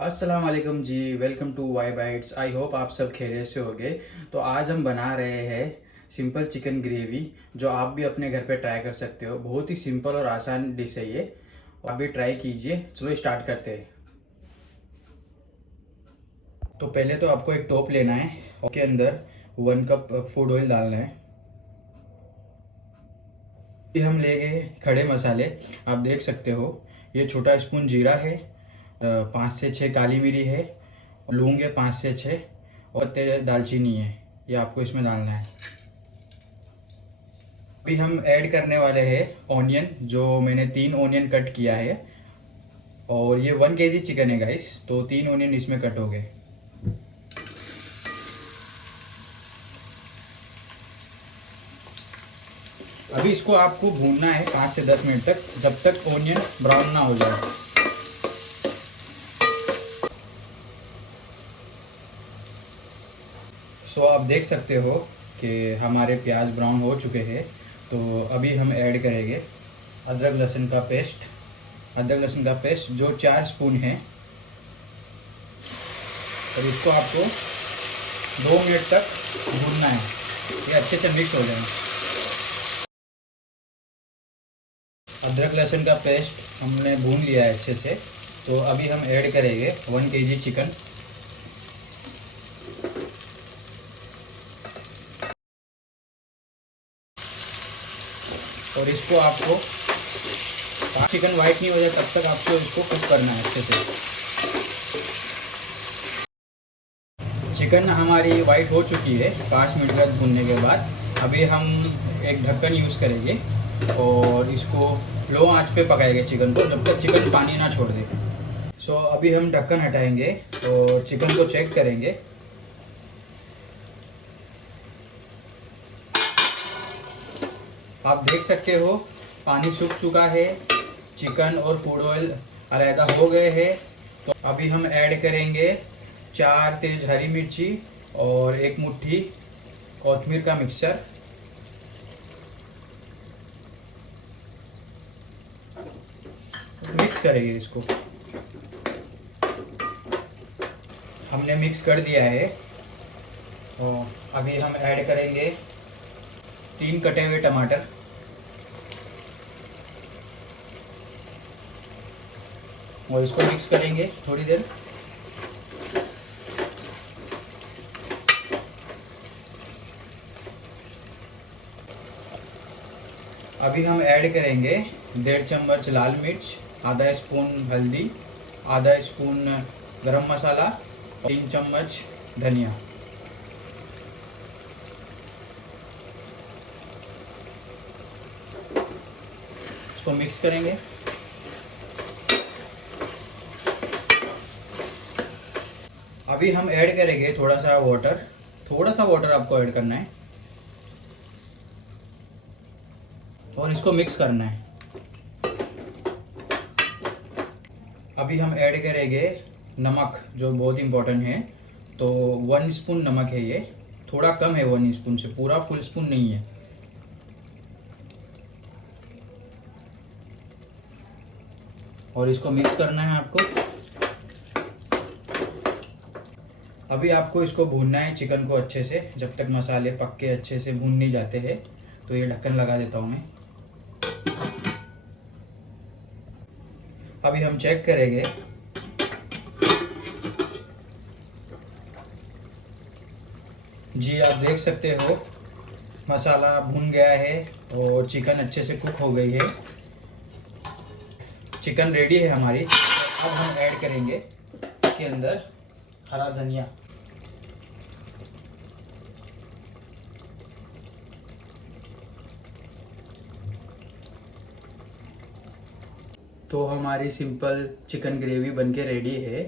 अस्सलाम वालेकुम जी। Welcome to Y bytes. I hope आप सब खैरियत से होंगे। तो आज हम बना रहे हैं सिंपल चिकन ग्रेवी, जो आप भी अपने घर पे ट्राई कर सकते हो। बहुत ही सिंपल और आसान डिश है ये, आप भी ट्राई कीजिए। चलो स्टार्ट करते हैं। तो पहले तो आपको एक टोप लेना है, उसके अंदर 1 कप फूड ऑयल डालना है। फिर हम ले गए खड़े मसाले, आप देख सकते हो। ये छोटा स्पून जीरा है, 5 से 6 काली मिरी है, लौंग है 5 से 6, और दालचीनी है, ये आपको इसमें डालना है। अभी हम ऐड करने वाले हैं ऑनियन, जो मैंने 3 ऑनियन कट किया है। और ये 1 kg चिकन है गाइस, तो 3 ऑनियन इसमें कट हो गए। अभी इसको आपको भूनना है 5 से 10 मिनट तक, जब तक ऑनियन ब्राउन ना हो जाए। सो आप देख सकते हो कि हमारे प्याज ब्राउन हो चुके हैं। तो अभी हम ऐड करेंगे अदरक लहसुन का पेस्ट। अदरक लहसुन का पेस्ट जो 4 स्पून है, और इसको आपको 2 मिनट तक भूनना है, ये अच्छे से मिक्स हो जाए। अदरक लहसुन का पेस्ट हमने भून लिया है अच्छे से। तो अभी हम ऐड करेंगे 1 kg चिकन। और इसको आपको चिकन वाइट नहीं हो जाए तब तक आपको इसको कुक करना है अच्छे से। चिकन हमारी वाइट हो चुकी है 5 मिनट तक भूनने के बाद। अभी हम एक ढक्कन यूज़ करेंगे और इसको लो आंच पे पकाएंगे चिकन को, जब तक चिकन पानी ना छोड़ दे। सो अभी हम ढक्कन हटाएंगे और चिकन को चेक करेंगे। आप देख सकते हो पानी सूख चुका है, चिकन और फूड ऑयल अलहदा हो गए हैं। तो अभी हम ऐड करेंगे 4 तेज हरी मिर्ची और 1 मुट्ठी कोथिमीर का मिक्सचर। मिक्स करेंगे इसको। हमने मिक्स कर दिया है। और अभी हम ऐड करेंगे 3 कटे हुए टमाटर, और इसको मिक्स करेंगे थोड़ी देर। अभी हम ऐड करेंगे 1.5 चम्मच लाल मिर्च, आधा स्पून हल्दी, आधा स्पून गरम मसाला, 3 चम्मच धनिया। इसको मिक्स करेंगे। अभी हम ऐड करेंगे थोड़ा सा वाटर। थोड़ा सा वाटर आपको ऐड करना है और इसको मिक्स करना है। अभी हम ऐड करेंगे नमक, जो बहुत इम्पोर्टेंट है। तो 1 स्पून नमक है ये, थोड़ा कम है 1 स्पून से, पूरा फुल स्पून नहीं है। और इसको मिक्स करना है आपको। अभी आपको इसको भूनना है चिकन को अच्छे से, जब तक मसाले पक के अच्छे से भून नहीं जाते हैं। तो ये ढक्कन लगा देता हूँ मैं। अभी हम चेक करेंगे। जी आप देख सकते हो मसाला भून गया है और चिकन अच्छे से कुक हो गई है। चिकन रेडी है हमारी। अब हम ऐड करेंगे इसके अंदर हरा धनिया। तो हमारी सिंपल चिकन ग्रेवी बनके रेडी है,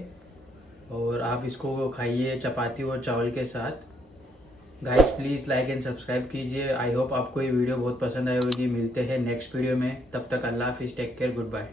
और आप इसको खाइए चपाती और चावल के साथ। Guys please like and subscribe कीजिए। आई होप आपको ये वीडियो बहुत पसंद आई होगी। मिलते हैं नेक्स्ट वीडियो में, तब तक अल्लाह हाफिज़, टेक केयर, गुड बाय।